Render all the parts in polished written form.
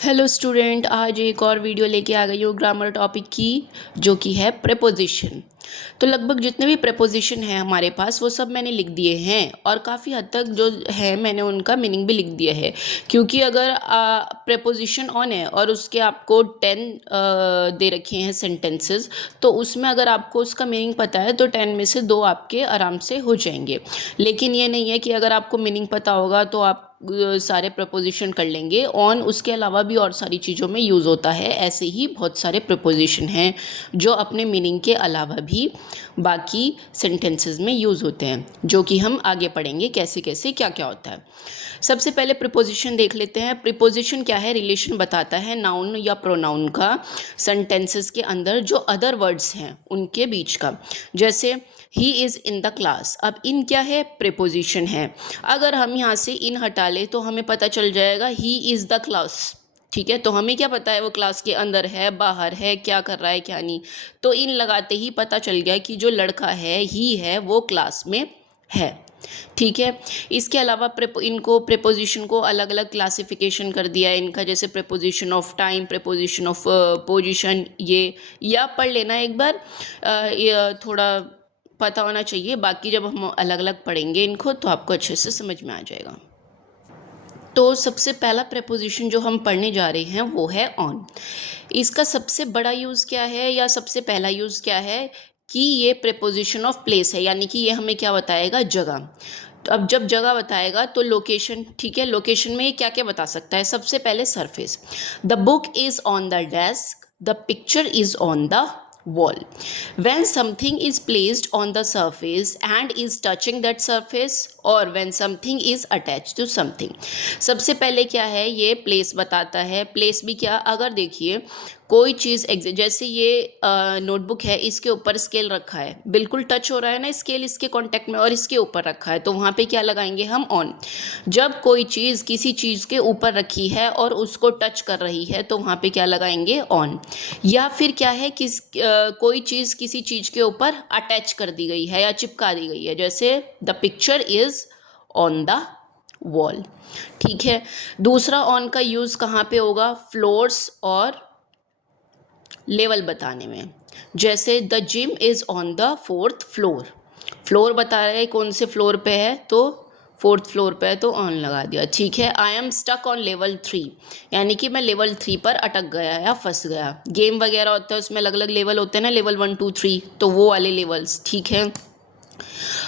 Hello student, आज एक और वीडियो लेके आ गई हूँ ग्रामर टॉपिक की, जो कि है प्रेपोजिशन। तो लगभग जितने भी प्रेपोजिशन हैं हमारे पास वो सब मैंने लिख दिए हैं, और काफ़ी हद तक जो है मैंने उनका मीनिंग भी लिख दिया है। क्योंकि अगर प्रेपोजिशन ऑन है और उसके आपको 10 दे रखे हैं सेंटेंसेस, तो उसमें अगर आपको उसका मीनिंग पता है तो 10 में से 2 आपके आराम से हो जाएंगे। लेकिन ये नहीं है कि अगर आपको मीनिंग पता होगा तो आप सारे प्रपोजिशन कर लेंगे। ऑन उसके अलावा भी और सारी चीज़ों में यूज़ होता है। ऐसे ही बहुत सारे प्रपोजिशन हैं जो अपने मीनिंग के अलावा भी बाकी सेंटेंसेस में यूज़ होते हैं, जो कि हम आगे पढ़ेंगे कैसे कैसे क्या क्या होता है। सबसे पहले प्रीपोजिशन देख लेते हैं। प्रीपोजिशन क्या है? रिलेशन बताता है नाउन या प्रोनाउन का सेंटेंसेस के अंदर जो अदर वर्ड्स हैं उनके बीच का। जैसे he is in the class. अब इन क्या है? प्रीपोजिशन है। अगर हम यहाँ से इन हटा ले तो हमें पता चल जाएगा ही इज़ द क्लास। ठीक है, तो हमें क्या पता है वो क्लास के अंदर है, बाहर है, क्या कर रहा है क्या नहीं। तो इन लगाते ही पता चल गया कि जो लड़का है ही है वो क्लास में है। ठीक है, इसके अलावा इनको प्रेपोजिशन को अलग अलग क्लासिफिकेशन कर दिया है इनका, जैसे preposition of time, preposition of position. ये या पढ़ लेना एक बार, ये थोड़ा पता होना चाहिए। बाकी जब हम अलग अलग पढ़ेंगे इनको तो आपको अच्छे से समझ में आ जाएगा। तो सबसे पहला प्रेपोजिशन जो हम पढ़ने जा रहे हैं वो है ऑन। इसका सबसे बड़ा यूज़ क्या है या सबसे पहला यूज़ क्या है कि ये प्रेपोजिशन ऑफ प्लेस है, यानी कि ये हमें क्या बताएगा? जगह। तो अब जब जगह बताएगा तो लोकेशन। ठीक है, लोकेशन में ये क्या क्या बता सकता है? सबसे पहले surface. The book is on the desk, the picture is on the wall. When something is placed on the surface and is touching that surface, or when something is attached to something. सबसे पहले क्या है? ये place बताता है। Place भी क्या? अगर देखिए कोई चीज़ जैसे ये नोटबुक है, इसके ऊपर स्केल रखा है, बिल्कुल टच हो रहा है ना स्केल इसके कांटेक्ट में, और इसके ऊपर रखा है, तो वहाँ पे क्या लगाएंगे हम? ऑन। जब कोई चीज़ किसी चीज़ के ऊपर रखी है और उसको टच कर रही है तो वहाँ पे क्या लगाएंगे? ऑन। या फिर क्या है? कोई चीज़ किसी चीज़ के ऊपर अटैच कर दी गई है या चिपका दी गई है, जैसे the picture is on the wall. ठीक है, दूसरा ऑन का यूज़ कहाँ पे होगा? फ्लोर्स और लेवल बताने में। जैसे the gym is on the 4th floor. Floor बता रहे हैं कौन से फ्लोर पे है, तो 4th फ्लोर पे है, तो ऑन लगा दिया। ठीक है, I am stuck on level 3, यानी कि मैं लेवल 3 पर अटक गया या फंस गया। गेम वगैरह होता है उसमें अलग अलग लेवल होते हैं ना, लेवल 1 2 3, तो वो वाले लेवल्स। ठीक है,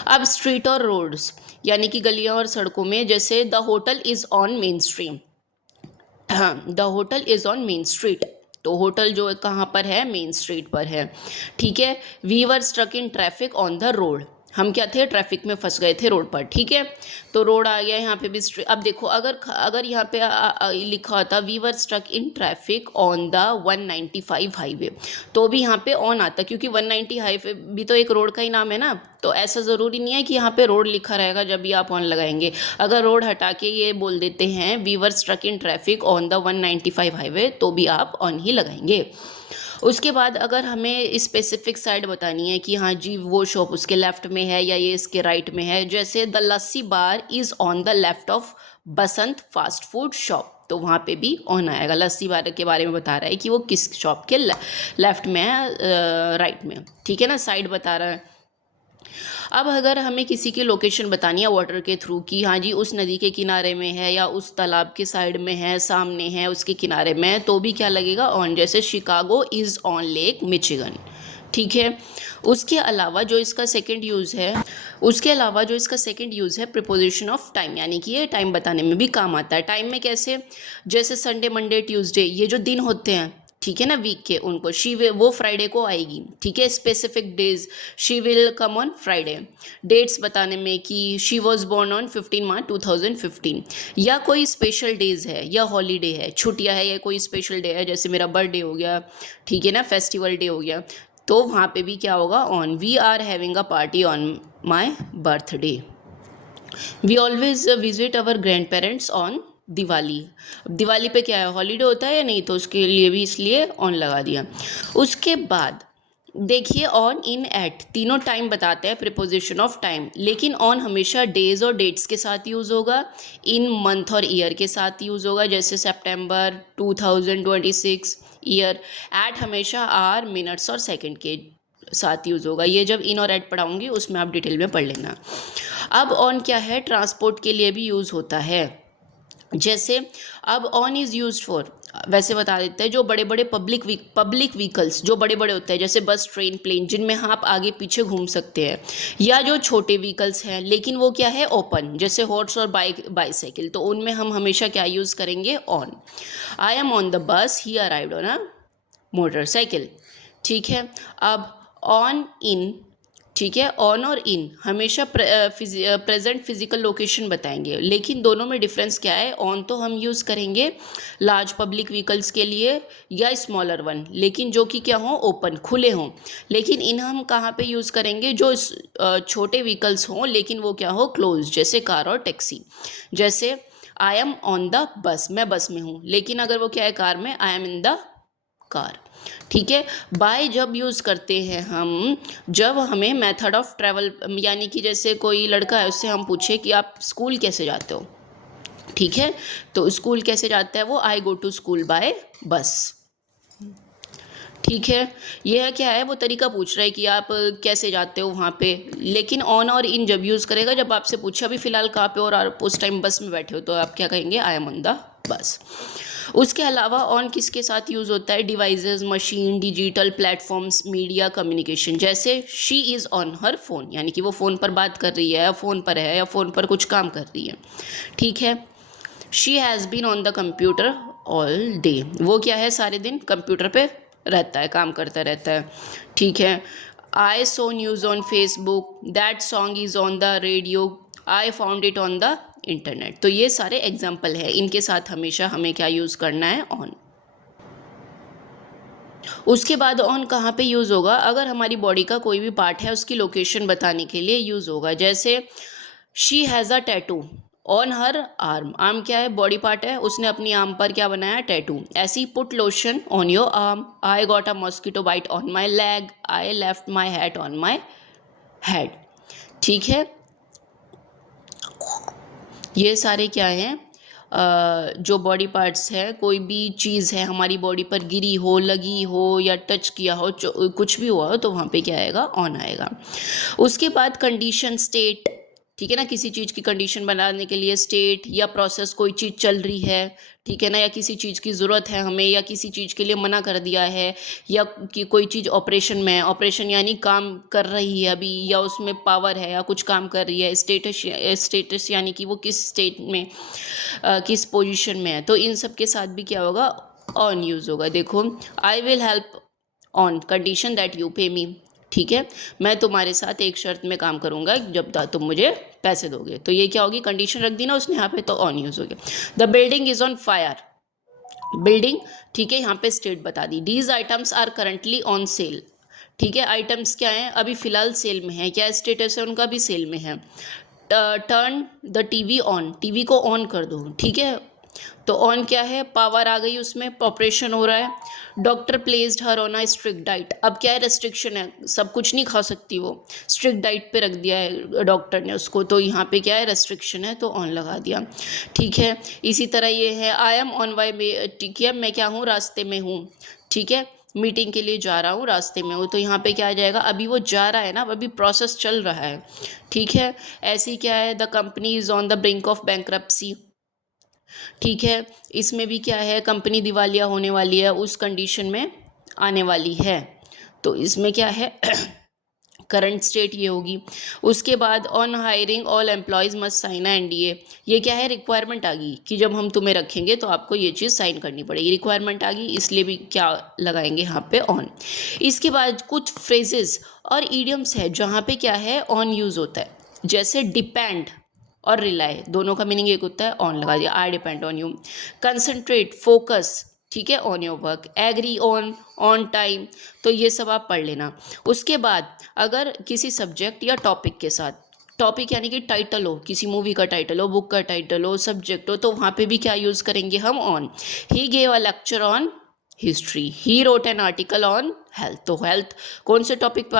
अब स्ट्रीट और रोड्स, यानी कि गलियां और सड़कों में, जैसे the hotel is on main stream. हाँ, the hotel is on main street, तो होटल जो है कहाँ पर है? मेन स्ट्रीट पर है। ठीक है, we were struck in traffic on the road. हम क्या थे? ट्रैफिक में फंस गए थे रोड पर। ठीक है, तो रोड आ गया, यहाँ पे भी अब देखो, अगर अगर यहाँ पे लिखा होता we were struck in traffic on the 195 highway, तो भी यहाँ पे ऑन आता, क्योंकि 190 हाईवे भी तो एक रोड का ही नाम है ना। तो ऐसा ज़रूरी नहीं है कि यहाँ पे रोड लिखा रहेगा जब भी आप ऑन लगाएंगे। अगर रोड हटा के ये बोल देते हैं we were struck in traffic on the 195 highway, तो भी आप ऑन ही लगाएंगे। उसके बाद अगर हमें स्पेसिफिक साइड बतानी है कि हाँ जी वो शॉप उसके लेफ्ट में है या ये इसके राइट में है, जैसे the lassi bar is on the left of Basant fast food shop, तो वहाँ पे भी ऑन आएगा। लस्सी बार के बारे में बता रहा है कि वो किस शॉप के लेफ्ट में है, राइट में। ठीक है ना, साइड बता रहा है। अब अगर हमें किसी की लोकेशन बतानी है वाटर के थ्रू कि हाँ जी उस नदी के किनारे में है या उस तालाब के साइड में है, सामने है, उसके किनारे में है, तो भी क्या लगेगा? ऑन। जैसे Chicago is on lake Michigan. ठीक है, उसके अलावा जो इसका सेकंड यूज़ है प्रीपोजिशन ऑफ टाइम, यानी कि ये टाइम बताने में भी काम आता है। टाइम में कैसे? जैसे संडे, मंडे, ट्यूसडे, ये जो दिन होते हैं, ठीक है ना, वीक के, उनको वो फ्राइडे को आएगी। ठीक है, specific days, she will come on Friday. Dates बताने में कि she was born on 15 March 2015, या कोई स्पेशल डेज है या हॉलीडे है, छुट्टियाँ है या कोई स्पेशल डे है, जैसे मेरा बर्थडे हो गया, ठीक है ना, फेस्टिवल डे हो गया, तो वहाँ पे भी क्या होगा? On. We are having a party on my birthday. We always visit our grandparents on Diwali. Diwali पे क्या है? हॉलीडे होता है या नहीं, तो उसके लिए भी इसलिए ऑन लगा दिया। उसके बाद देखिए ऑन, इन, एट तीनों टाइम बताते हैं, प्रीपोजिशन ऑफ टाइम, लेकिन ऑन हमेशा डेज और डेट्स के साथ यूज़ होगा, इन मंथ और ईयर के साथ यूज़ होगा, जैसे सितंबर 2026 ईयर। एट हमेशा आर, मिनट्स और सेकंड के साथ यूज़ होगा। ये जब इन और एट पढ़ाऊंगी उसमें आप डिटेल में पढ़ लेना। अब ऑन क्या है, ट्रांसपोर्ट के लिए भी यूज़ होता है। जैसे अब ऑन इज़ यूज फॉर, वैसे बता देते हैं, जो बड़े बड़े पब्लिक व्हीकल्स जो बड़े बड़े होते हैं, जैसे बस, ट्रेन, प्लेन, जिनमें आप आगे पीछे घूम सकते हैं, या जो छोटे व्हीकल्स हैं लेकिन वो क्या है, ओपन, जैसे हॉर्स और बाइसाइकिल, तो उनमें हम हमेशा क्या यूज़ करेंगे, on. I am on the bus, he arrived on a motorcycle. ठीक है। अब ऑन, इन, ठीक है, ऑन और इन हमेशा प्रेजेंट फिजिकल लोकेशन बताएंगे, लेकिन दोनों में डिफरेंस क्या है, ऑन तो हम यूज़ करेंगे लार्ज पब्लिक व्हीकल्स के लिए या स्मॉलर वन, लेकिन जो कि क्या हों, ओपन, खुले हों, लेकिन इन हम कहाँ पे यूज़ करेंगे, जो छोटे व्हीकल्स हों लेकिन वो क्या हो, क्लोज, जैसे कार और टैक्सी। जैसे I am on the bus, मैं बस में हूँ, लेकिन अगर वो क्या है, कार में, I am in the car. ठीक है। बाय जब यूज़ करते हैं हम, जब हमें मेथड ऑफ ट्रैवल, यानी कि जैसे कोई लड़का है उससे हम पूछे कि आप स्कूल कैसे जाते हो, ठीक है, तो स्कूल कैसे जाता है वो, आई गो टू स्कूल बाय बस। ठीक है। यह क्या है, वो तरीका पूछ रहा है कि आप कैसे जाते हो वहाँ पे, लेकिन ऑन और इन जब यूज़ करेगा, जब आपसे पूछा भी फ़िलहाल कहाँ पे और आप उस टाइम बस में बैठे हो, तो आप क्या कहेंगे, I am on the bus. उसके अलावा ऑन किसके साथ यूज़ होता है, devices, machine, digital platforms, media, communication. जैसे she is on her phone, यानी कि वो फ़ोन पर बात कर रही है, या फ़ोन पर है, या फ़ोन पर कुछ काम कर रही है। ठीक है। She has been on the computer all day, वो क्या है, सारे दिन कंप्यूटर पे रहता है, काम करता रहता है। ठीक है। I saw news on Facebook, that song is on the radio, I found it on the internet. तो ये सारे एग्जाम्पल है, इनके साथ हमेशा हमें क्या यूज़ करना है, ऑन। उसके बाद ऑन कहाँ पे यूज़ होगा, अगर हमारी बॉडी का कोई भी पार्ट है उसकी लोकेशन बताने के लिए यूज़ होगा। जैसे she has a tattoo on her arm, arm क्या है, बॉडी पार्ट है, उसने अपनी आर्म पर क्या बनाया, टैटू। ऐसे ही put lotion on your arm, I got a mosquito bite on my leg, I left my hat on my head. ठीक है। ये सारे क्या हैं, जो बॉडी पार्ट्स है, कोई भी चीज़ है हमारी बॉडी पर गिरी हो, लगी हो या टच किया हो, कुछ भी हुआ हो, तो वहाँ पे क्या आएगा, ऑन आएगा। उसके बाद कंडीशन, स्टेट, ठीक है ना, किसी चीज़ की कंडीशन बनाने के लिए स्टेट या प्रोसेस, कोई चीज़ चल रही है, ठीक है ना, या किसी चीज़ की ज़रूरत है हमें, या किसी चीज़ के लिए मना कर दिया है, या कि कोई चीज़ ऑपरेशन में है, ऑपरेशन यानी काम कर रही है अभी, या उसमें पावर है, या कुछ काम कर रही है। स्टेटस, स्टेटस यानी कि वो किस स्टेट में, किस पोजीशन में है, तो इन सब के साथ भी क्या होगा, ऑन यूज़ होगा। देखो, I will help on condition that you पे मी, ठीक है, मैं तुम्हारे साथ एक शर्त में काम करूंगा, जब तक तुम मुझे पैसे दोगे। तो ये क्या होगी, कंडीशन रख दी ना उसने यहाँ पे, तो ऑन यूज़ हो गया। The building is on fire, building, ठीक है, यहाँ पे स्टेट बता दी। These items are currently on sale, ठीक है, आइटम्स क्या हैं, अभी फ़िलहाल सेल में है, क्या स्टेटस है उनका, भी सेल में है। Turn the TV on, TV को ऑन कर दो, ठीक है, तो ऑन क्या है, पावर आ गई उसमें, ऑपरेशन हो रहा है। Doctor placed her on a strict diet, अब क्या है, रेस्ट्रिक्शन है, सब कुछ नहीं खा सकती वो, स्ट्रिक्ट डाइट पे रख दिया है डॉक्टर ने उसको, तो यहाँ पे क्या है, रेस्ट्रिक्शन है, तो ऑन लगा दिया। ठीक है। इसी तरह ये है, आई एम ऑन वाई वे, ठीक है, मैं क्या हूँ, रास्ते में हूँ, ठीक है, मीटिंग के लिए जा रहा हूँ, रास्ते में हूँ, तो यहाँ पे क्या आ जाएगा, अभी वो जा रहा है ना, अभी प्रोसेस चल रहा है। ठीक है। ऐसी क्या है, the company is on the brink of bankruptcy, ठीक है, इसमें भी क्या है, कंपनी दिवालिया होने वाली है, उस कंडीशन में आने वाली है, तो इसमें क्या है, करंट स्टेट ये होगी। उसके बाद on hiring all employees must sign NDA, ये क्या है, रिक्वायरमेंट आ गई कि जब हम तुम्हें रखेंगे तो आपको ये चीज़ साइन करनी पड़ेगी, रिक्वायरमेंट आ गई, इसलिए भी क्या लगाएंगे यहाँ पे, ऑन। इसके बाद कुछ फ्रेजेस और ईडियम्स है जहाँ पे क्या है, ऑन यूज़ होता है। जैसे डिपेंड और रिलाई, दोनों का मीनिंग एक होता है, ऑन लगा दिया, I depend on you. Concentrate, focus, ठीक है, on your work. Agree on time, तो ये सब आप पढ़ लेना। उसके बाद अगर किसी सब्जेक्ट या टॉपिक के साथ, टॉपिक यानी कि टाइटल हो, किसी मूवी का टाइटल हो, बुक का टाइटल हो, सब्जेक्ट हो, तो वहाँ पे भी क्या यूज़ करेंगे हम, on. He gave a lecture on history, he wrote an article on health. तो हेल्थ कौन से टॉपिक पर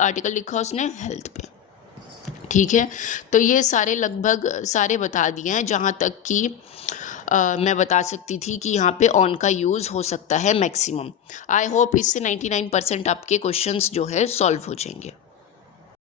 आर्टिकल लिखा उसने? हेल्थ पे। ठीक है, तो ये सारे लगभग सारे बता दिए हैं, जहाँ तक कि मैं बता सकती थी कि यहाँ पे ऑन का यूज़ हो सकता है मैक्सिमम। आई होप इससे 99% आपके क्वेश्चंस जो है सॉल्व हो जाएंगे।